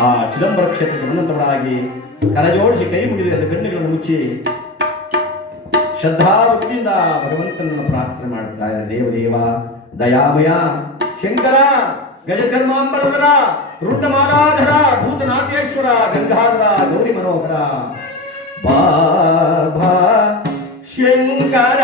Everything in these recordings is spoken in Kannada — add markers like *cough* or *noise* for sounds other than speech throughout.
ಆ ಚಿದಂಬರ ಕ್ಷೇತ್ರದ ಬಂದಂತವರಾಗಿ ಕರಜೋಡಿಸಿ ಕೈ ಮುಗಿದು ಎರಡು ಕಣ್ಣುಗಳನ್ನು ಮುಚ್ಚಿ ಶ್ರದ್ಧಾಭಕ್ತಿಯಿಂದ ಭಗವಂತನನ್ನು ಪ್ರಾರ್ಥನೆ ಮಾಡ್ತಾ ಇದೆ ದೇವದೇವ ದಯಾಮಯ, ಶಂಕರ ಗಜಕರ್ಮಾಂಬರಧರ ರುಂಡಮಾಲಾಧರ ಭೂತನಾಥೇಶ್ವರ, ಗಂಗಾಧರ ಗೌರಿ ಮನೋಹರ ಬಾಬಾ ಶಂಕರ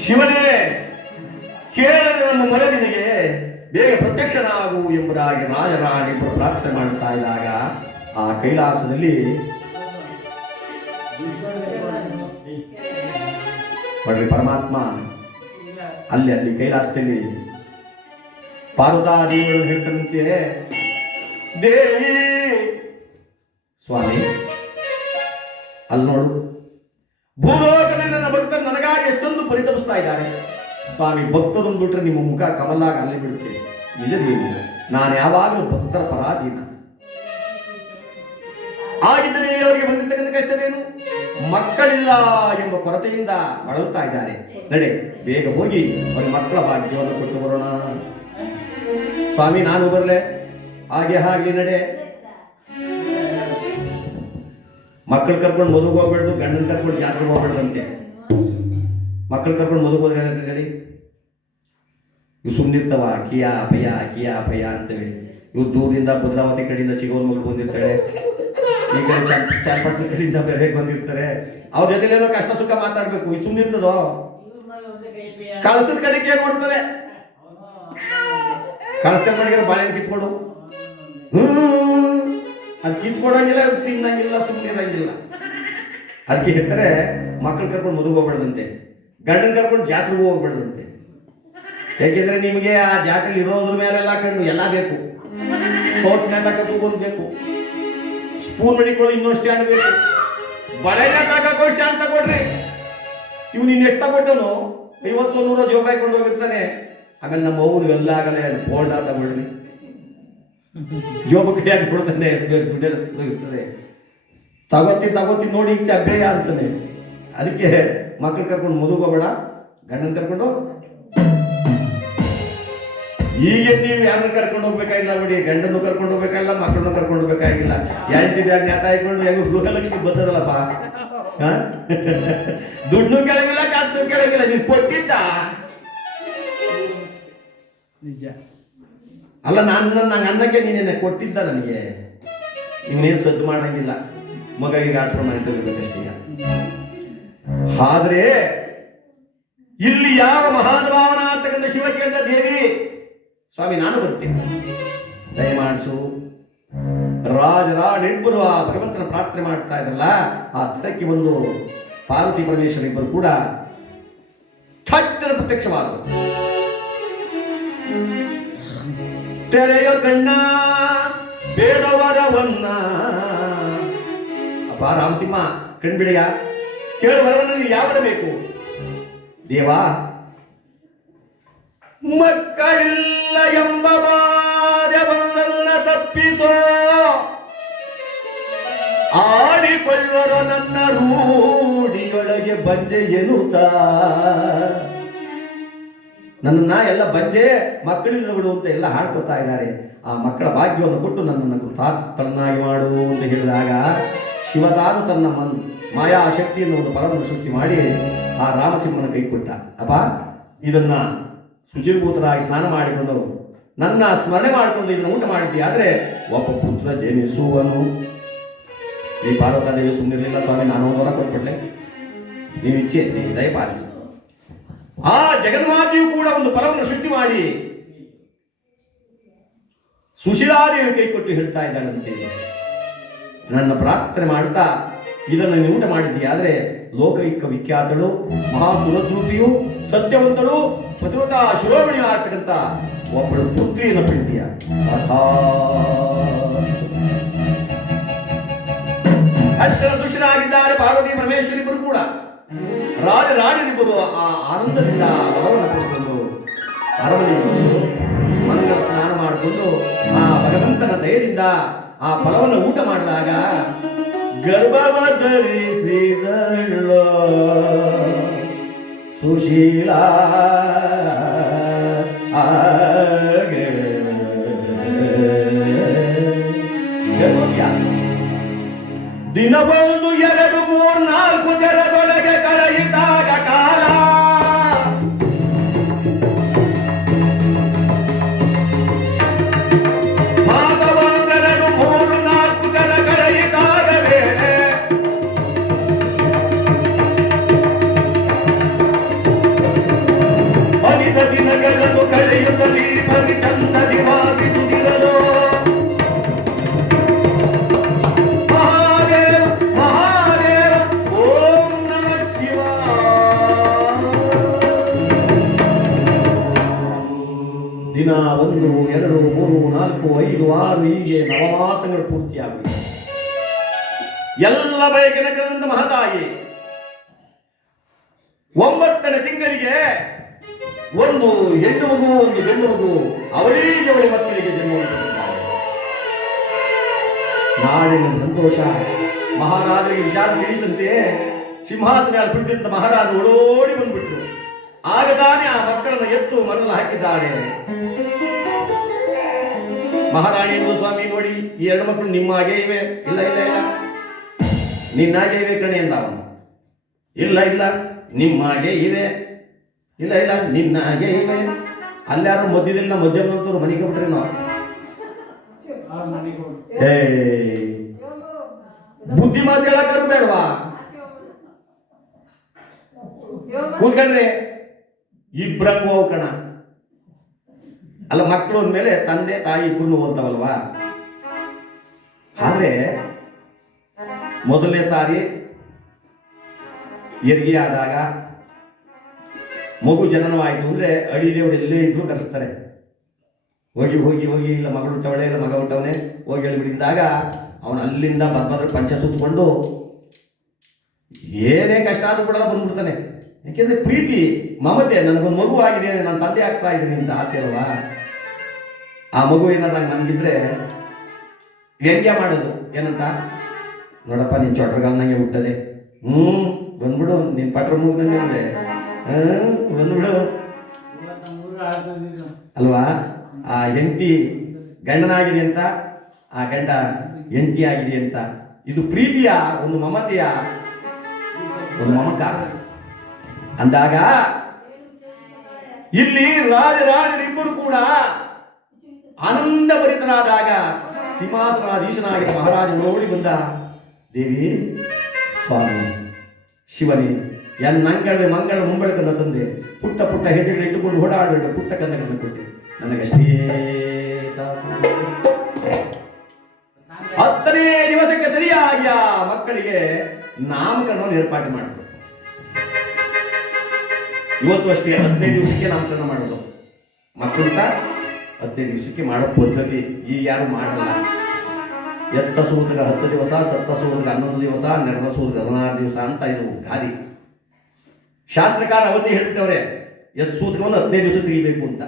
ಶಿವನೇ ಕೇರಳ ನಮ್ಮ ಮೊರೆ ನಿನಗೆ ಬೇಗ ಪ್ರತ್ಯಕ್ಷನಾಗು ಎಂಬುದಾಗಿ ರಾಜರಾಗಿ ಪ್ರಾರ್ಥನೆ ಮಾಡುತ್ತಾ ಇದ್ದಾಗ ಆ ಕೈಲಾಸದಲ್ಲಿ ನೋಡ್ರಿ ಪರಮಾತ್ಮ ಅಲ್ಲಿ ಅಲ್ಲಿ ಕೈಲಾಸದಲ್ಲಿ ಪಾರ್ವತಾದೇವರು ಹೇಳ್ತಂತೆ, ದೇವಿ, ಸ್ವಾಮಿ, ಅಲ್ಲಿ ನೋಡು ಭಕ್ತರು ನನಗಾಗಿ ಎಷ್ಟೊಂದು ಪರಿತಪಿಸ್ತಾ ಇದ್ದಾರೆ. ಸ್ವಾಮಿ, ಭಕ್ತರನ್ನು ಬಿಟ್ರೆ ನಿಮ್ಮ ಮುಖ ಕಮಲಾಗ ಅಲ್ಲಿ ಬಿಡುತ್ತೆ ನೀವು ನಾನು ಯಾವಾಗಲೂ ಭಕ್ತರ ಪರಾಧೀನ. ಆಗಿದ್ದರೆ ಅವರಿಗೆ ಬಂದಿರ್ತಕ್ಕಂಥ ಕಷ್ಟವೇನು ಮಕ್ಕಳಿಲ್ಲ ಎಂಬ ಕೊರತೆಯಿಂದ ಬಳಲ್ತಾ ಇದ್ದಾರೆ. ನಡೆ, ಬೇಗ ಹೋಗಿ ಅವರ ಮಕ್ಕಳ ಭಾಗ್ಯವನ್ನು ಕೊಟ್ಟು ಬರೋಣ. ಸ್ವಾಮಿ, ನಾನು ಬರಲೆ? ಹಾಗೆ ಹಾಗೆ, ನಡೆ. ಮಕ್ಕಳು ಕರ್ಕೊಂಡು ಮದುವೆ ಹೋಗ್ಬೇಡ್ದು ಗಂಡನ ಕರ್ಕೊಂಡು ಜಾತ್ರೆಗೆ ಮಕ್ಕಳು ಕರ್ಕೊಂಡು ಮದುವೆ ಹೋದ್ರೆ ಹೇಳಿ ಇವು ಸುಮ್ಮನಿರ್ತಾವ ಕಿಯಾ ಅಪಯ ಕಿಯಾ ಅಪಯ ಅಂತೇವೆ ಇವು ದೂರದಿಂದ ಭದ್ರಾವತಿ ಕಡೆಯಿಂದ ಚಿಗೋರ್ ಮಗಳು ಬಂದಿರ್ತಾಳೆ. ಈ ಕಡೆ ಚಾರ್ಪಟ್ಟಿ ಕಡೆಯಿಂದ ಬೇರೆ ಬಂದಿರ್ತಾರೆ. ಅವ್ರ ಜೊತೆಲೇನೋ ಕಷ್ಟ ಸುಖ ಮಾತಾಡ್ಬೇಕು. ಇದು ಸುಮ್ಮನಿರ್ತದೋ ಕಳಸದ ಕಡೆಗೆ ಮಾಡ್ತಾರೆ? ಕಳಸ ಮಾಡಿದ್ರೆ ಬಾಳೆ ಕಿತ್ಕೊಡು? ಹ್ಮ್ ಅದು ಕಿತ್ಕೊಡಂಗಿಲ್ಲ ತಿನ್ನಂಗಿಲ್ಲ ಸುಮ್ಮನೆ ಇರಂಗಿಲ್ಲ ಅದಕ್ಕೆ ಹೇಳ್ತಾರೆ, ಮಕ್ಕಳು ಕರ್ಕೊಂಡು ಮದುವೆ ಹೋಗ್ಬೇಡ್ದಂತೆ ಗಂಡನ ಕರ್ಕೊಂಡು ಜಾತ್ರೆಗೂ ಹೋಗ್ಬಿಡ್ದಂತೆ ಯಾಕೆಂದ್ರೆ ನಿಮಗೆ ಆ ಜಾತ್ರೆ ಇರೋದ್ರ ಮೇಲೆಲ್ಲ ಕಣ್ಣು ಎಲ್ಲ ಬೇಕು. ಸೋಟ್ ಒಂದು ಬೇಕು. ಸ್ಪೂನ್ ಮಡಿಕೊಳ್ಳಿ ಇನ್ನೊಂದು ಸ್ಟ್ಯಾಂಡ್ ಬೇಕು. ಬಳೆನ ತಗೊಂಡು ಸ್ಟ್ಯಾಂಡ್ ತಗೊಳ್ರಿ ಇವ್ ನೀನು ಎಷ್ಟು ತಗೊಟ್ಟನು ಐವತ್ತು ನೂರ ಜೋಬ್ ಹಾಕೊಂಡು ಹೋಗಿರ್ತಾನೆ. ಆಮೇಲೆ ನಮ್ಮ ಅವ್ರು ಎಲ್ಲ ಆಗಲ್ಲ ಬೋಲ್ಡ ತಗೊಳ್ರಿ ಜೋಬ ಕೈಯಾಗಿ ಬಿಡ್ತಾನೆ ದುಡ್ಡೆಲ್ಲ ಹೋಗಿರ್ತದೆ ತಗೋತಿ ತಗೋತಿ ನೋಡಿ ಇಚ್ಛೆ ಅಭ್ಯಯ ಅಂತಾನೆ. ಅದಕ್ಕೆ ಮಕ್ಕಳು ಕರ್ಕೊಂಡು ಮುದುಕೋಬೇಡ ಬೇಡ ಗಂಡನ ಕರ್ಕೊಂಡು ಈಗ ನೀವು ಯಾರನ್ನ ಕರ್ಕೊಂಡು ಹೋಗ್ಬೇಕಾಗಿಲ್ಲ ಬಿಡಿ ಗಂಡನ್ನು ಕರ್ಕೊಂಡು ಹೋಗ್ಬೇಕಾಗಿಲ್ಲ ಮಕ್ಕಳನ್ನು ಕರ್ಕೊಂಡು ಹೋಗ್ಬೇಕಾಗಿಲ್ಲ. ಯಾರಿಸಿ ಬ್ಯಾಗ್ ನೇತ ಹಾಕೊಂಡು ಹೆಂಗ ಗೃಹಲಕ್ಷ್ಮಿ ಬಂದರಲ್ಲಪ್ಪ ಹ? ದುಡ್ಡು ಕೆಳಗಿಲ್ಲ ಕಾಸು ಕೆಳಗಿಲ್ಲ ನೀವು ಕೊಟ್ಟಿದ್ದ. ನಿಜ. ಅಲ್ಲ ನಾನು ನನ್ನ ಅನ್ನಕ್ಕೆ ನೀನೇನೆ ಕೊಟ್ಟಿದ್ದ ನನಗೆ. ಇನ್ನೇನು ಸದ್ದು ಮಾಡಂಗಿಲ್ಲ. ಮಗ ಈಗ ಆಶ್ರಮ ಮಾಡ್ತಿರ್ಬೇಕಷ್ಟೇ ಆದ್ರೆ ಇಲ್ಲಿ ಯಾವ ಮಹಾನುಭಾವನ ಅಂತಕ್ಕಂಥ ಶಿವ ಕೇಳಿದ ದೇವಿ? ಸ್ವಾಮಿ, ನಾನು ಬರ್ತೀನಿ ದಯಮಾಡಿಸು. ರಾಜರಾಡಿಬ್ಬರು ಆ ಭಗವಂತನ ಪ್ರಾರ್ಥನೆ ಮಾಡ್ತಾ ಇದ್ರಲ್ಲ, ಆ ಸ್ಥಳಕ್ಕೆ ಬಂದು ಪಾರ್ವತಿ ಪರಮೇಶ್ವರ ಇಬ್ಬರು ಕೂಡ ಥಟ್ಟನ ಪ್ರತ್ಯಕ್ಷವಾದರು. ತೆರೆಯ ಕಣ್ಣ, ಬೇಡವರವನ್ನ. ಅಪ್ಪ ರಾಮಸಿಂಹ ಕಣ್ಬಿಡೆಯ ಕೇಳುವರವನಲ್ಲಿ ಯಾವ ಬೇಕು? ದೇವಾ, ಮಕ್ಕಳಿಲ್ಲ ಎಂಬ ಬಂದಲ್ಲ ತಪ್ಪಿಸೋ ಆಡಿಕೊಳ್ಳರ ನನ್ನ ರೂಢಿಯೊಳಗೆ ಬಂಜೆ ಎನ್ನುತ್ತ? ನನ್ನನ್ನ ಎಲ್ಲ ಬಂಜೆ ಮಕ್ಕಳಿಂದ ಬಿಡು ಅಂತ ಎಲ್ಲ ಹಾಡ್ಕೊತಾ ಇದ್ದಾರೆ. ಆ ಮಕ್ಕಳ ಭಾಗ್ಯವನ್ನು ಕೊಟ್ಟು ನನ್ನನ್ನು ಕೃತಾರ್ಥನಾಗಿ ಮಾಡು ಅಂತ ಹೇಳಿದಾಗ ಶಿವ ತಾನು ತನ್ನ ಮನ್ ಮಾಯಾ ಶಕ್ತಿಯನ್ನು ಒಂದು ಪರವನ್ನು ಸೃಷ್ಟಿ ಮಾಡಿ ಆ ರಾಮಸಿಂಹನ ಕೈ ಕೊಟ್ಟ. ಅಪ್ಪ, ಇದನ್ನ ಶುಚಿರ್ಭೂತರಾಗಿ ಸ್ನಾನ ಮಾಡಿಕೊಂಡು, ನನ್ನ ಸ್ಮರಣೆ ಮಾಡಿಕೊಂಡು ಇದನ್ನು ಊಟ ಮಾಡಿದ್ದಿ ಆದರೆ ಒಬ್ಬ ಪುತ್ರ ಜನಿಸುವನು. ಈ ಪಾರ್ವತಾದೇವಿ ಸುಮ್ಮನಿರಲಿಲ್ಲ ಸ್ವಾಮಿ, ನಾನು ವರ ಕೊಟ್ಬಿಡ್ಲೆ ನೀವು ಇಚ್ಛೆ, ನೀವು ದಯಪಾಲಿಸಿ ಆ ಜಗನ್ಮಾತೆಯು ಕೂಡ ಒಂದು ಫಲವನ್ನು ಸೃಷ್ಟಿ ಮಾಡಿ ಸುಶೀಲಾದೇವಿ ಕೈ ಕೊಟ್ಟು ಹೇಳ್ತಾ ಇದ್ದಾಳಂತೆ. ನನ್ನ ಪ್ರಾರ್ಥನೆ ಮಾಡ್ತಾ ಇದನ್ನು ನೀವು ಊಟ ಮಾಡಿದ್ದೀಯ? ಆದರೆ ಲೋಕೈಕ ವಿಖ್ಯಾತಳು, ಮಹಾಸುರದ್ರೂಪಿಯು, ಸತ್ಯವಂತಳು ಪ್ರತಿವತ ಶಿರೋಮಣಿಯು ಆಗ್ತಕ್ಕಂಥ ಒಬ್ಬಳು ಪುತ್ರಿಯನ್ನು ಪಡಿತೀಯ ತಥಾ ಅಷ್ಟರ ದುಷ್ಟರಾಗಿದ್ದಾರೆ ಪಾರ್ವತಿ ಪರಮೇಶ್ವರಿಬ್ಬರು ಕೂಡ. ರಾಜ ರಾಜನಿಬ್ಬರು ಆ ಆನಂದದಿಂದ ವರವನ್ನು ಪಡೆದುಕೊಂಡು ಅರಮನೆಯನ್ನು ಮಂಗಳ ಸ್ನಾನ ಮಾಡಿಕೊಂಡು ಆ ಭಗವಂತನ ದಯದಿಂದ ಆ ಫಲವನ್ನು ಊಟ ಮಾಡಿದಾಗ ಗರ್ಭವ ಧರಿಸಿದಳು ಸುಶೀಲ ಗರ್ಭವ್ಯ ನವಮಾಸಗಳು ಪೂರ್ತಿಯಾಗಿವೆ. ಎಲ್ಲ ಬಯಕಿನ ಕಳೆದಂತ ಮಹತಾಯಿ ಒಂಬತ್ತನೇ ತಿಂಗಳಿಗೆ ಒಂದು ಹೆಣ್ಣು ಮಗು ಒಂದು ಹೆಣ್ಣು ಮಗು ಅವಳೇ ಜವಳಿ ಮಕ್ಕಳಿಗೆ ಜನ್ಮ ನಾಡಿನ ಸಂತೋಷ, ಮಹಾರಾಜರಿಗೆ ವಿಚಾರ ತಿಳಿದಂತೆ ಸಿಂಹಾಸನ ಬಿಟ್ಟಿದ್ದ ಮಹಾರಾಜ ಓಡೋಡಿ ಬಂದ್ಬಿಟ್ರು. ಆಗ ತಾನೇ ಆ ಮಕ್ಕಳನ್ನು ಎತ್ತು ಮರಳು ಹಾಕಿದ್ದಾರೆ ಮಹಾರಾಣಿ ಸ್ವಾಮಿ ಈ ಎರಡು ಮಕ್ಕಳು ನಿಮ್ಮ ಹಾಗೆ ಇವೆ? ಇಲ್ಲ ಇಲ್ಲ ಇಲ್ಲ. ನಿನ್ನಾಗೆ ಇವೆ ಕಣೆ ಎಂದ ಅವನು. ಇಲ್ಲ ಇಲ್ಲ. ನಿಮ್ಮ ಹಾಗೆ ಇವೆ. ಇಲ್ಲ ಇಲ್ಲ. ನಿನ್ನ ಹಾಗೆ ಇವೆ. ಅಲ್ಲಾರು ಮಧ್ಯದಿಲ್ಲ ಮಧ್ಯಮಂತವ್ರು ಮನೆಗೆ ಬಿಟ್ರಿ ನಾವು ಬುದ್ಧಿ ಮಾತು ಹೇಳಕ್ಕಾದ್ರು ಬೇಡವಾ? ಕೂತ್ಕಂಡ್ರೆ? ಇಬ್ರಂಗ್ ಹೋಗ್ಕಣ ಅಲ್ಲ ಮಕ್ಕಳು ಅಂದ್ಮೇಲೆ ತಂದೆ, ತಾಯಿ ಇಬ್ಬರು ಓದ್ತಾವಲ್ವಾ ಆದ್ರೆ ಮೊದಲನೇ ಸಾರಿ ಹೆರಿಗೆ ಆದಾಗ ಮಗು ಜನನವಾಯಿತು ಅಂದ್ರೆ ಅಡಿ ದೇವರು ಎಲ್ಲೇ ಇದ್ರು ಕರೆಸ್ತಾರೆ. ಹೋಗಿ ಹೋಗಿ ಹೋಗಿ, ಇಲ್ಲ ಮಗಳು ಹುಟ್ಟವಳೆ, ಇಲ್ಲ ಮಗ ಹುಟ್ಟವನೆ, ಹೋಗಿ ಹೇಳಿಬಿಟ್ಟಿದ್ದಾಗ ಅವನು ಅಲ್ಲಿಂದ ಬದ್ಬದ್ರ ಪಂಚ ಸುತ್ತಕೊಂಡು ಏನೇ ಕಷ್ಟ ಆದ್ರೂ ಕೂಡ ಬಂದ್ಬಿಡ್ತಾನೆ. ಯಾಕೆಂದರೆ ಪ್ರೀತಿ, ಮಮತೆ, ನನಗೊಂದು ಮಗು ಆಗಿದೆ, ನನ್ನ ತಂದೆ ಆಗ್ತಾ ಇದ್ದೀನಿ ಅಂತ ಆಸೆ ಅಲ್ವಾ? ಆ ಮಗು ಏನಾರ ನಮಗಿದ್ರೆ ವ್ಯಂಗ್ಯ ಮಾಡೋದು. ಏನಂತ? ನೋಡಪ್ಪ, ನಿನ್ ಚೊಟ್ರಗಾಲ್ನಂಗೆ ಹುಟ್ಟದೆ. ಹ್ಮ್ ಬಂದ್ಬಿಡು, ನಿನ್ ಪಟ್ರ ಮುಗ್ದಂಗೆ ಅಂದ್ರೆ. ಬಂದ್ಬಿಡು. ಅಲ್ವಾ? ಆ ಹೆಂಡತಿ ಗಂಡನಾಗಿದೆ ಅಂತ? ಆ ಗಂಡ ಹೆಂಡತಿ ಆಗಿದೆ ಅಂತ. ಇದು ಪ್ರೀತಿಯ ಒಂದು ಮಮತೆಯ ಒಂದು ಮಮಕಾರ. ಅಂದಾಗ ಇಲ್ಲಿ ರಾಜರಾಜರಿಬ್ಬರು ಕೂಡ ಆನಂದ ಭರಿತರಾದಾಗ ಸಿಂಹಾಸನಾಧೀಶನಾಗಿದ್ದ ಮಹಾರಾಜ ನೋಡಿ ಬಂದ ದೇವಿ, ಸ್ವಾಮಿ, ಶಿವನೇ ಎನ್ನಂಗಳ ಮಂಗಳ ಮುಂಬಳಕನ್ನು ತಂದೆ, ಪುಟ್ಟ ಪುಟ್ಟ ಹೆಜ್ಜೆಗಳು ಇಟ್ಟುಕೊಂಡು ಓಡಾಡಬೇಡ ಪುಟ್ಟ ಕನ್ನಡಗಳನ್ನು ಕೊಟ್ಟೆ. ನನಗಷ್ಟೇ ಹತ್ತನೇ ದಿವಸಕ್ಕೆ ಸರಿಯಾಗಿಯ ಮಕ್ಕಳಿಗೆ ನಾಮಕರಣವನ್ನು ಏರ್ಪಾಟು ಮಾಡಿದ್ರು. ಇವತ್ತು ಅಷ್ಟೇ ಹದಿನೈದು ದಿವಸಕ್ಕೆ ನಾಮಕರಣ ಮಾಡೋದು ಮಕ್ಕಳಿಂದ ಹದಿನೈದು ದಿವಸಕ್ಕೆ ಮಾಡೋ ಪದ್ಧತಿ. ಈಗ ಯಾರು ಮಾಡಲ್ಲ. ಎತ್ತ ಸೂತಕ ಹತ್ತು ದಿವಸ, ಸತ್ತ ಸೂತಕ ಹನ್ನೊಂದು ದಿವಸ ನೆರಳ ಸೂತಕ ಹದಿನಾರು ದಿವಸ ಅಂತ ಇದು ಗಾದಿ. ಶಾಸ್ತ್ರಕಾರ ಅವತ್ತಿ ಹೇಳ್ತವ್ರೆ ಎಷ್ಟು ಸೂತಕವನ್ನು ಹದಿನೈದು ದಿವಸ ತೆಗಿಬೇಕು ಅಂತ.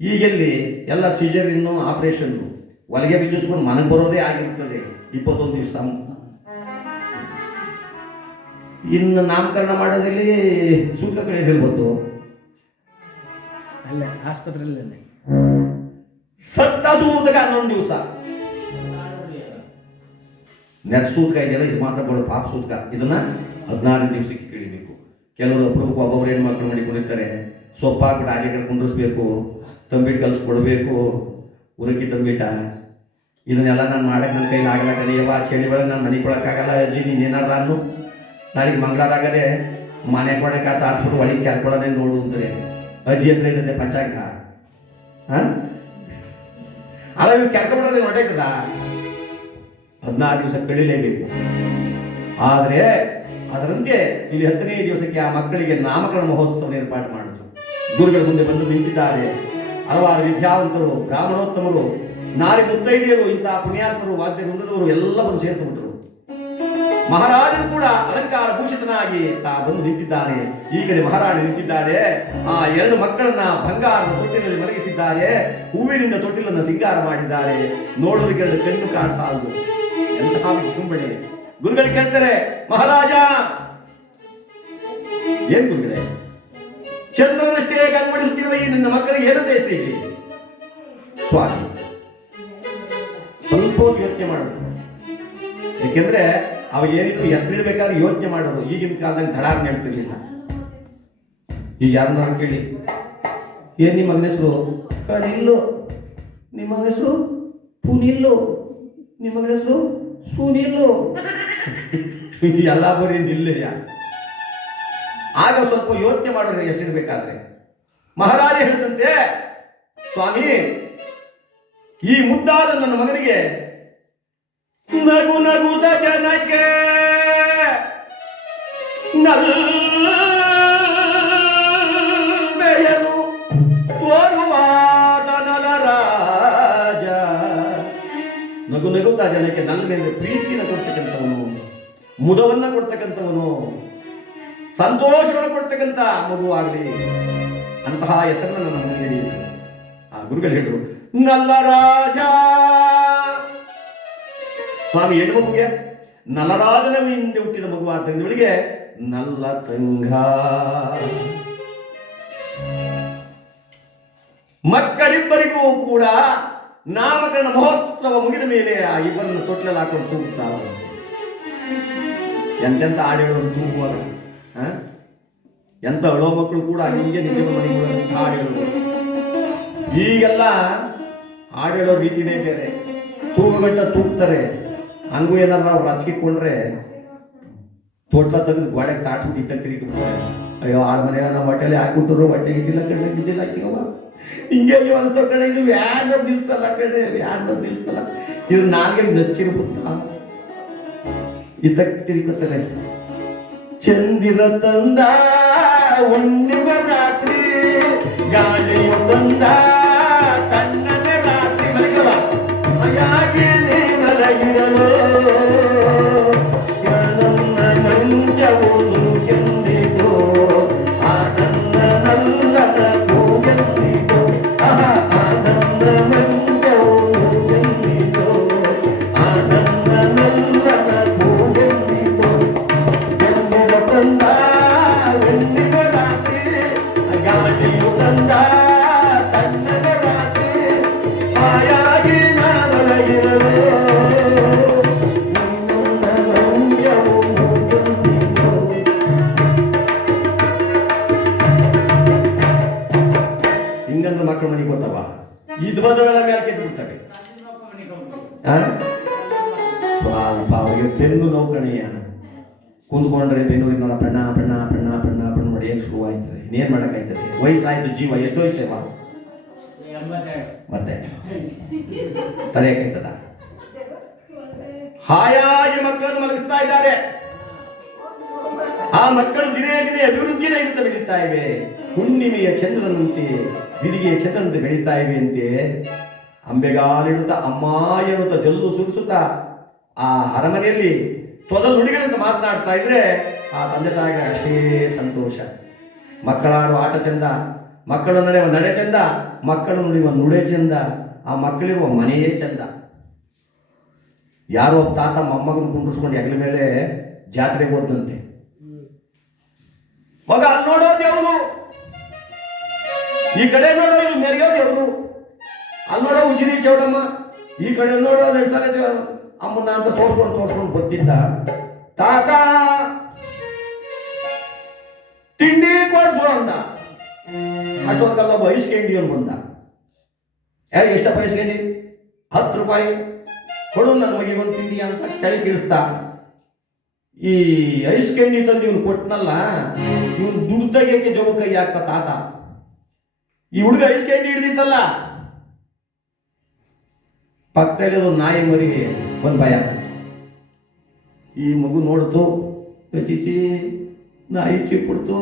ಈಗೆಲ್ಲಿ ಎಲ್ಲ ಸೀಜರಿನ್ನು ಆಪರೇಷನ್ನು ಹೊಲಿಗೆ ಬಿಚ್ಚಿಸ್ಕೊಂಡು ಮನೆಗೆ ಬರೋದೇ ಆಗಿರ್ತದೆ. ಇಪ್ಪತ್ತೊಂದು ದಿವಸ ಇನ್ನು ನಾಮಕರಣ ಮಾಡೋದ್ರಲ್ಲಿ ಸೂತಕ ಕಳಿಸಿರ್ಬೋದು ಅಲ್ಲೇ ಆಸ್ಪತ್ರೆಯಲ್ಲೇ ಸತ್ತ ಸೂತಕ ಹನ್ನೊಂದು ದಿವಸ. ನೆರ್ ಸೂತಕ ಇದೆಯಲ್ಲ, ಇದು ಮಾತ್ರ ಬರೋ ಪಾಪ ಸೂತಕ. ಇದನ್ನ ಹದಿನಾರು ದಿವಸಕ್ಕೆ ಕೀಳಿಬೇಕು. ಕೆಲವರು ಅಪರೂಪ ಒಬ್ಬೊಬ್ರು ಏನು ಮಾತ್ರ ಮಾಡಿ ಕುಡಿತಾರೆ ಸೊಪ್ಪು ಹಾಕ್ಬಿಟ್ಟು ಆಚೆ ಕಡೆ ಕುಂಡಿಸ್ಬೇಕು ತಂಬಿಟ್ಟು ಕಲಿಸ್ಕೊಡ್ಬೇಕು ಉರಕಿ ತಂಬಿಟ್ಟ. ಇದನ್ನೆಲ್ಲ ನಾನು ಮಾಡಕ್ಕೆ ನನ್ನ ಕೈಲಿ ಆಗಲ್ಲ ಕಡೆಯವ್ವ ಚಳಿ ಒಳಗೆ ನಾನು ಮನೆಗೆ ಕೊಡೋಕ್ಕಾಗಲ್ಲ, ಅಜ್ಜಿ, ನೀನು ಏನಾರ ಅನ್ನು. ನಾಳೆಗೆ ಮಂಗಳವಾರ ಮನೆ ಕೊಡಕ್ಕೆ ಆಚೆ ಹಾಸ್ಬಿಟ್ಟು ಒಳಗೆ ಕ್ಯಾಲ್ಕೊಳ್ಳೋದೇ ನೋಡು ಅಂತಾರೆ. ಅಜ್ಜಿ ಹತ್ರ ಇರುತ್ತೆ ಪಂಚಾಂಗ. ಹಾಂ? ನೀವು ಕೆಲಸ ಹೊಟ್ಟೈತದ ಹದಿನಾರು ದಿವಸ ಕಳಿಲೇಬೇಕು. ಆದರೆ, ಅದರಂತೆ ಇಲ್ಲಿ ಹತ್ತನೇ ದಿವಸಕ್ಕೆ ಆ ಮಕ್ಕಳಿಗೆ ನಾಮಕರಣ ಮಹೋತ್ಸವ ಏರ್ಪಾಡು ಮಾಡಿದ್ರು. ಗುರುಗಳ ಮುಂದೆ ಬಂದು ನಿಂತಿದ್ದಾರೆ. ಹಲವಾರು ವಿದ್ಯಾವಂತರು, ಬ್ರಾಹ್ಮಣೋತ್ತಮರು, ನಾರಿ ಮುತ್ತೈದೆಯರು, ಇಂತಹ ಪುಣ್ಯಾತ್ಮರು, ವಾದ್ಯ ಮುಂದದವರು ಎಲ್ಲ ಬಂದು ಸೇರ್ಕೊಂಡ್ರು ಮಹಾರಾಜರು ಕೂಡ ಅಲಂಕಾರ ಭೂಷಿತನಾಗಿ ತಾ ಬಂದು ನಿಂತಿದ್ದಾನೆ ಈ ಕಡೆ ಮಹಾರಾಣಿ ನಿಂತಿದ್ದಾರೆ. ಆ ಎರಡು ಮಕ್ಕಳನ್ನ ಬಂಗಾರದ ತೊಟ್ಟಿಲಲ್ಲಿ ಮಲಗಿಸಿದ್ದಾರೆ. ಹೂವಿನಿಂದ ತೊಟ್ಟಿಲನ್ನು ಸಿಂಗಾರ ಮಾಡಿದ್ದಾರೆ. ನೋಡೋದಕ್ಕೆ ಎರಡು ಕಣ್ಣು ಕಾಣ್ ಸಾಲದು ಎಂತಹ ವಿಜೃಂಭಣೆ ಗುರುಗಳು ಕೇಳ್ತಾರೆ, ಮಹಾರಾಜ! ಏನ್ ಗುರುಗಳೇ? ಚಂದ್ರನಷ್ಟೇ ಕಣ್ಮಡಿಸುತ್ತಿರುವ ಈ ನನ್ನ ಮಕ್ಕಳಿಗೆ ಏನು ದೇಶ ಸ್ವಾಮಿ, ಸ್ವಲ್ಪ ಯೋಚನೆ ಮಾಡಬೇಕು ಯಾಕೆಂದ್ರೆ ಅವಾಗ ಏನಿತ್ತು ಹೆಸರಿಡ್ಬೇಕಾದ್ರೆ ಯೋಚನೆ ಮಾಡೋದು ಈಗಿನ ಕಾಲದಲ್ಲಿ ದಡಾರ್ ನೆಡ್ತಿರ್ಲಿಲ್ಲ ಈಗ ಯಾರನ್ನಾರು ಕೇಳಿ? ಏನ್ ನಿಮ್ಮ ಮಗನ ಹೆಸರು? ನಿಲ್ಲು ನಿಮ್ಮ ಮಗನ ಹೆಸರು? ಪುನಿಲ್ಲು. ನಿಮ್ಮ ಮಗನ ಹೆಸರು? ಸುನಿಲ್ಲು. *laughs* ಎಲ್ಲ ಬರೀ ನಿಲ್ಲ ಆಗ ಸ್ವಲ್ಪ ಯೋಚನೆ ಮಾಡೋರು ಹೆಸರಿಡ್ಬೇಕಾದ್ರೆ ಮಹಾರಾಜ ಹೇಳಿದಂತೆ ಸ್ವಾಮಿ ಈ ಮುದ್ದಾದ ನನ್ನ ಮಗನಿಗೆ ನಗು ನಗುದ ಜನಕ್ಕೆ ನಲ್ಮೆಯನು ತೋರುವಾತ ನಲರಾಜ ನಗು ನಗುತ್ತ ಜನಕ್ಕೆ ನನ್ನ ಮೇಲೆ ಪ್ರೀತಿನ ಕೊಡ್ತಕ್ಕಂಥವನು. ಮುದವನ್ನ ಕೊಡ್ತಕ್ಕಂಥವನು. ಸಂತೋಷವನ್ನು ಕೊಡ್ತಕ್ಕಂಥ ಆಗಲಿ. ಅಂತಹ ಹೆಸರನ್ನು ನನ್ನ ಮನೆಯಲ್ಲಿ. ಆ ಗುರುಗಳು ಹೇಳಿದ್ರು. ನಲ್ಲ ರಾಜ. ಸ್ವಾಮಿ ಏನು ಮಗುಗೆ ನಲರಾಜನ ಹಿಂದೆ ಹುಟ್ಟಿದ ಮಗು ಇವಳಿಗೆ ನಲ್ಲ ತಂಗ. ಮಕ್ಕಳಿಬ್ಬರಿಗೂ ಕೂಡ ನಾಮಕರಣ ಮಹೋತ್ಸವ ಮುಗಿದ ಮೇಲೆ ಆ ಇಬ್ಬರನ್ನು ತೊಟ್ಟಲಲ್ಲಿ ಹಾಕೊಂಡು ತೂಗುತ್ತಾರೆ ಎಂತೆಂತ ಹಾಡೇಳೋರು ತೂಗುವಾಗ? ಎಂತ ಅಳೋ ಮಕ್ಕಳು ಕೂಡ ಹೀಗೆ ನಿಜ ಮನೆಗೆ ಬರುವಂತ ಹಾಡು ಹೇಳೋರು ಈಗೆಲ್ಲ ಹಾಡೇಳೋ ರೀತಿನೇ ಬೇರೆ. ತೂಗುಗಟ್ಟ ತೂಗ್ತಾರೆ. ಹಂಗೂ ಏನಾರ ಅವ್ರು ಹಚ್ಕಿಕೊಂಡ್ರೆ ತೋಟ್ಲ ತೆಗೆದು ಗೋಡೆಗೆ ತಾಡ್ಸ್ಬಿಟ್ಟು ಇತ್ತ ತಿರುಗಿ ಅಯ್ಯೋ ಆಡ ಮನೆಯ ನಮ್ಮ ಹೊಟ್ಟೆಲಿ ಹಾಕ್ಬಿಟ್ಟರು ಹೊಟ್ಟೆ ಇದ್ದಿಲ್ಲ ಕಡೆ ಇದ್ದಿಲ್ಲ ಚಿಕ್ಕವ ಹಿಂಗೆ ಅಂತ ಕಡೆ ಇದು ಯಾರು ನಿಲ್ಸಲ್ಲ ಕಡೆ ಯಾರು ನಿಲ್ಸಲ್ಲ. ಇದು ನಾಲ್ಗೆ ನಚ್ಚಿರ್ಬುತ್ತ ಇತ್ತ ತಿರುಗುತ್ತದೆ ಚಂದಿರ ತಂದ ಉಣ್ಣಿವ ರಾತ್ರಿ, ಗಾಳಿಯು ತಂದ. ಜೀವ ಎಷ್ಟು ವಯಸ್ಸೇವ ಮತ್ತೆ? ತಡೆಯಕ್ಕಾಯ್ತದ ಹಾಯಾಗಿ ಮಕ್ಕಳನ್ನು ಮಲಗಿಸ್ತಾ ಇದ್ದಾರೆ. ಆ ಮಕ್ಕಳು ದಿನೇ ದಿನೇ ಅಭಿವೃದ್ಧಿನ ಇರುತ್ತ ಬೆಳೀತಾ ಇವೆ. ಹುಣ್ಣಿಮೆಯ ಚಂದ್ರನಂತೆ ಬಿದಿಗೆಯ ಚಂದ್ರನಂತೆ ಬೆಳೀತಾ ಇವೆ ಅಂತೆ. ಅಂಬೆಗಾಲಿಡುತ್ತಾ ಅಮ್ಮ ಎನ್ನುತ್ತಾ ಜಲ್ಲು ಸುರಿಸುತ್ತಾ ಆ ಅರಮನೆಯಲ್ಲಿ ತೊದಲು ನುಡಿಗಳಂತ ಮಾತನಾಡ್ತಾ ಇದ್ರೆ ಆ ತಂದೆ ತಾಯಿಗೆ ಅಷ್ಟೇ ಸಂತೋಷ. ಮಕ್ಕಳಾಡುವ ಆಟ ಚಂದ ಮಕ್ಕಳು ನಡೆಯುವ ನಡೆ ಚಂದ, ಮಕ್ಕಳು ನುಡಿಯುವ ನುಡೆ ಚಂದ, ಆ ಮಕ್ಕಳಿರುವ ಮನೆಯೇ ಚಂದ. ಯಾರೋ ಒಬ್ಬ ತಾತ ಮೊಮ್ಮಗನ ಕುಂಡಿಸ್ಕೊಂಡು ಹೆಗಲ ಮೇಲೆ ಜಾತ್ರೆಗೆ ಹೋದಂತೆ ಮಗ ಅಲ್ಲಿ ನೋಡೋ ದೇವರು ಈ ಕಡೆ ನೋಡೋ ಮೆರೆಯೋ ದೇವರು ಅಲ್ಲಿ ನೋಡೋ ಉಜಿರಿ ಚೌಡಮ್ಮ, ಈ ಕಡೆ ನೋಡೋ ಹೆಸರ ಅಮ್ಮನ ಅಂತ ತೋರ್ಸ್ಕೊಂಡು ತೋರ್ಸ್ಕೊಂಡು ಗೊತ್ತಿದ್ದ ತಾತ! ಅಷ್ಟೊಂದಲ್ಲ ಒಬ್ಬ ಐಸ್ಕೆಂಡಿ ಅಂತ ಬಂದ. ಏ, ಎಷ್ಟಪ್ಪ ಐಸ್ಕೆಂಡಿ ಹತ್ತು ರೂಪಾಯಿ. ಕೊಡು, ನನ್ನ ಮಗಿ ಒಂದು ತಿಂದಿ ಅಂತ ಕೆಳಗೆ ಇಳಿಸ್ದ ಈ ಐಸ್ ಕ್ಯಾಂಡಿ ತಂದು ಇವನು ಕೊಟ್ಟನಲ್ಲ ಇವನು ದುಡ್ಡು ತೆಗಿಯಕ್ಕೆ ಜೋಬು ಕೈ ಹಾಕ್ತ ತಾತ. ಈ ಹುಡುಗ ಐಸ್ ಕ್ಯಾಂಡಿ ಹಿಡ್ದಿತ್ತಲ್ಲ. ಪಕ್ಕದಲ್ಲಿ ಒಂದು ನಾಯಿ ಮರಿಗೆ ಒಂದು ಭಯ. ಈ ಮಗು ನೋಡ್ತು ಚಿಚಿ, ನಾಯಿ ಚಿಕ್ಬಿಡ್ತು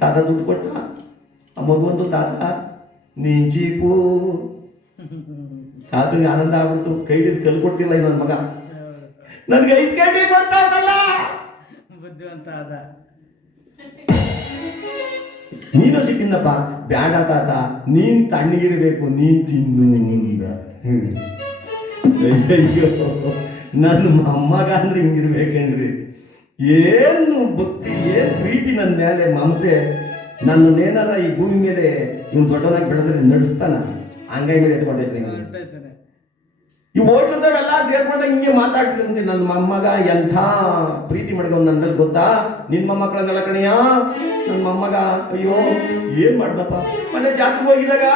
ತಾತ ದುಡ್ಡು ಕೊಟ್ಟ? ಆ ಮಗುವಂತು ತಾತ ನೀನ್ ಜೀಪು ತಾತನಿಗೆ ಆನಂದ ಆಗ್ಬಿಡ್ತು. ಕೈಲಿ ಕಲ್ ಕೊಡ್ತಿಲ್ಲ ನನ್ನ ಮಗ. ನನ್ಗೆ ಐಸ್ ಕ್ಯಾಂಡಿ ಕೊಡ್ತಾರಲ್ಲ ಬುದ್ಧಿವಂತ ಅದ ನೀನು ಸಿಕ್ಕಿಂದಪ್ಪ ಬ್ಯಾಡ ತಾತ ನೀನ್ ತಣ್ಣಗಿರ್ಬೇಕು ನೀನ್ ತಿನ್ನು. ಅಯ್ಯಯ್ಯೋ ನನ್ನ ಅಮ್ಮಗ ಅಂದ್ರೆ ಹಿಂಗಿರ್ಬೇಕೇನ್ರಿ ಏನು ನನ್ನ ಮೇಲೆ ಮಮತೆ ಏನಾರ ಈ ಭೂಮಿ ಮೇಲೆ ಇವ್ನು ದೊಡ್ಡವನಾಗಿ ಬೆಳೆದ್ರೆ ನಡೆಸ್ತಾನ? ಹಂಗ ಮೇಲೆ ಈ ಹೋಟ್ಲದವೆಲ್ಲ ಸೇರ್ಕೊಂಡಾಗ ಹಿಂಗೆ ಮಾತಾಡ್ತಿದಂತೆ ನನ್ನ ಮೊಮ್ಮಗ ಎಂಥ ಪ್ರೀತಿ ಮಾಡ್ಕೊಂಡು ನನ್ನ ಮೇಲೆ ಗೊತ್ತಾ? ನಿನ್ನ ಮೊಮ್ಮಕ್ಕಳಂಗಲ್ಲ ಕಣಿಯ ನನ್ನ ಮೊಮ್ಮಗ ಅಯ್ಯೋ ಏನ್ ಮಾಡ್ದಪ್ಪ? ಮನೆ ಜಾತ್ರೆ ಹೋಗಿದಾಗ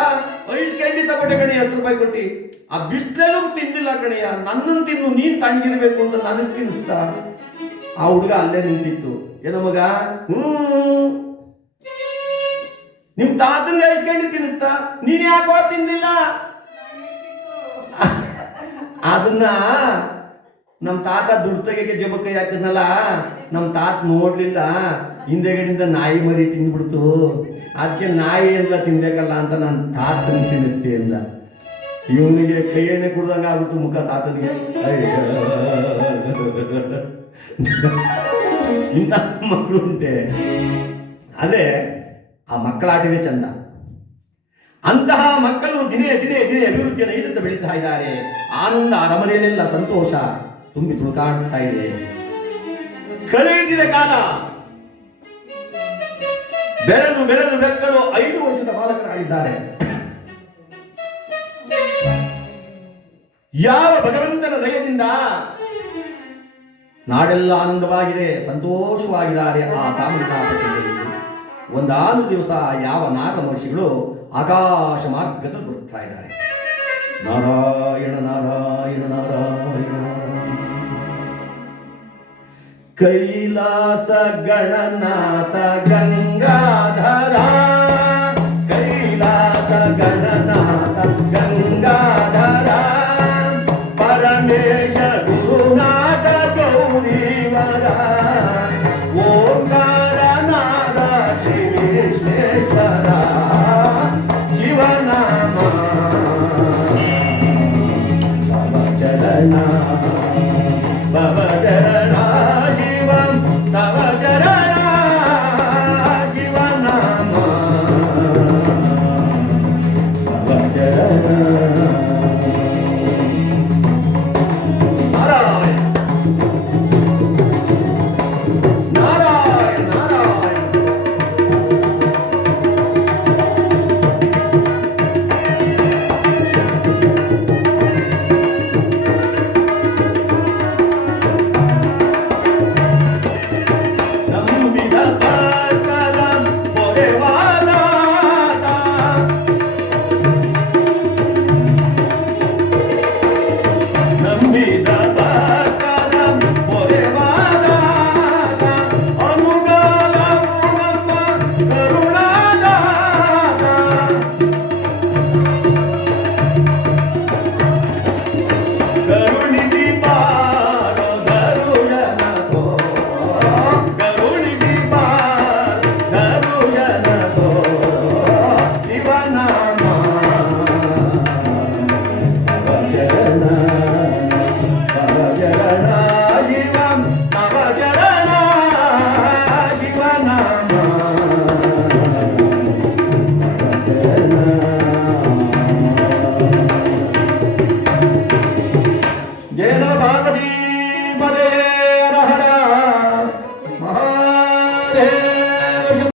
ಐಸ್ ಕ್ಯಾಂಡಿ ತಗೊಂಡೆ ಕಣಿ ಹತ್ತು ರೂಪಾಯಿ ಕೊಟ್ಟಿ. ಆ ಬಿಸ್ಲೆಲ್ಲೂ ತಿನ್ನಿಲ್ಲ ಕಣಯ್ಯ. ನನ್ನನ್ನು ತಿನ್ನು ನೀನ್ ತಣ್ಣಗಿರ್ಬೇಕು ಅಂತ ನನಗೆ ತಿನ್ನಿಸ್ತಾ? ಆ ಹುಡುಗ ಅಲ್ಲೇ ನಿಂತಿತ್ತು. ಏನೋ ಮಗ? ಹ್ಮ್. ನಿಮ್ ತಾತನ ಐಸ್ ಕ್ಯಾಂಡಿ ತಿನ್ನಿಸ್ತಾ? ನೀನ್ ಯಾಕೋ ತಿನ್ನಲಿಲ್ಲ ಅದನ್ನ ನಮ್ಮ ತಾತ ದುಡ್ಡು ತೆಗೆಗೆ ಜಬ್ಬ ಕೈ ಹಾಕಿದ್ನಲ್ಲ ನಮ್ಮ ತಾತ ನೋಡ್ಲಿಲ್ಲ. ಹಿಂದೆಗಡೆಯಿಂದ ನಾಯಿ ಮರಿ ತಿಂದ್ಬಿಡ್ತು. ಅದಕ್ಕೆ ನಾಯಿ ಎಲ್ಲ ತಿನ್ಬೇಕಲ್ಲ ಅಂತ ನನ್ನ ತಾತನ ತಿನ್ನಿಸ್ತೀ ಅಂದ. ಇವನಿಗೆ ಕೈ ಎಣ್ಣೆ ಕುಡ್ದಂಗ ಆಗ್ಬಿಡ್ತು ಮುಖ ತಾತನಿಗೆ. ಇಂಥ ಮಕ್ಕಳು ಉಂಟೆ ಅದೇ ಆ ಮಕ್ಕಳಾಟವೇ ಚಂದ. ಅಂತಹ ಮಕ್ಕಳು ದಿನೇ ದಿನೇ ದಿನೇ ಅಭಿವೃದ್ಧಿಯನ್ನು ಐದುತ್ತ ಬೆಳೀತಾ ಇದ್ದಾರೆ. ಆನಂದ ಅರಮನೆಯಲ್ಲೆಲ್ಲ ಸಂತೋಷ ತುಂಬಿ ತುಳುಕಾಡ್ತಾ ಇದೆ. ಕಳೆದಿದ ಕಾಲ. ಬೆರಳು ಬೆರಳು ಬೆಕ್ಕಲು ಐದು ವರ್ಷದ ಬಾಲಕರಾಗಿದ್ದಾರೆ. ಯಾವ ಭಗವಂತನ ದಯದಿಂದ ನಾಡೆಲ್ಲ ಆನಂದವಾಗಿದೆ, ಸಂತೋಷವಾಗಿದ್ದಾರೆ ಆ ತಾಮ್ರಕಾಪಟ್ಟಣದಲ್ಲಿ ಒಂದಾರು ದಿವಸ ಯಾವ ನಾಗ ಮಹರ್ಷಿಗಳು ಆಕಾಶ ಮಾರ್ಗದಲ್ಲಿ ಬರುತ್ತಾ ಇದ್ದಾರೆ. ನಾರಾಯಣ ನಾರಾಯಣ ನಾರಾಯಣ. ಕೈಲಾಸ ಗಣನಾಥ ಗಂಗಾಧರ. ಕೈಲಾಸ ಗಣನಾಥ ಗಂಗಾಧರ.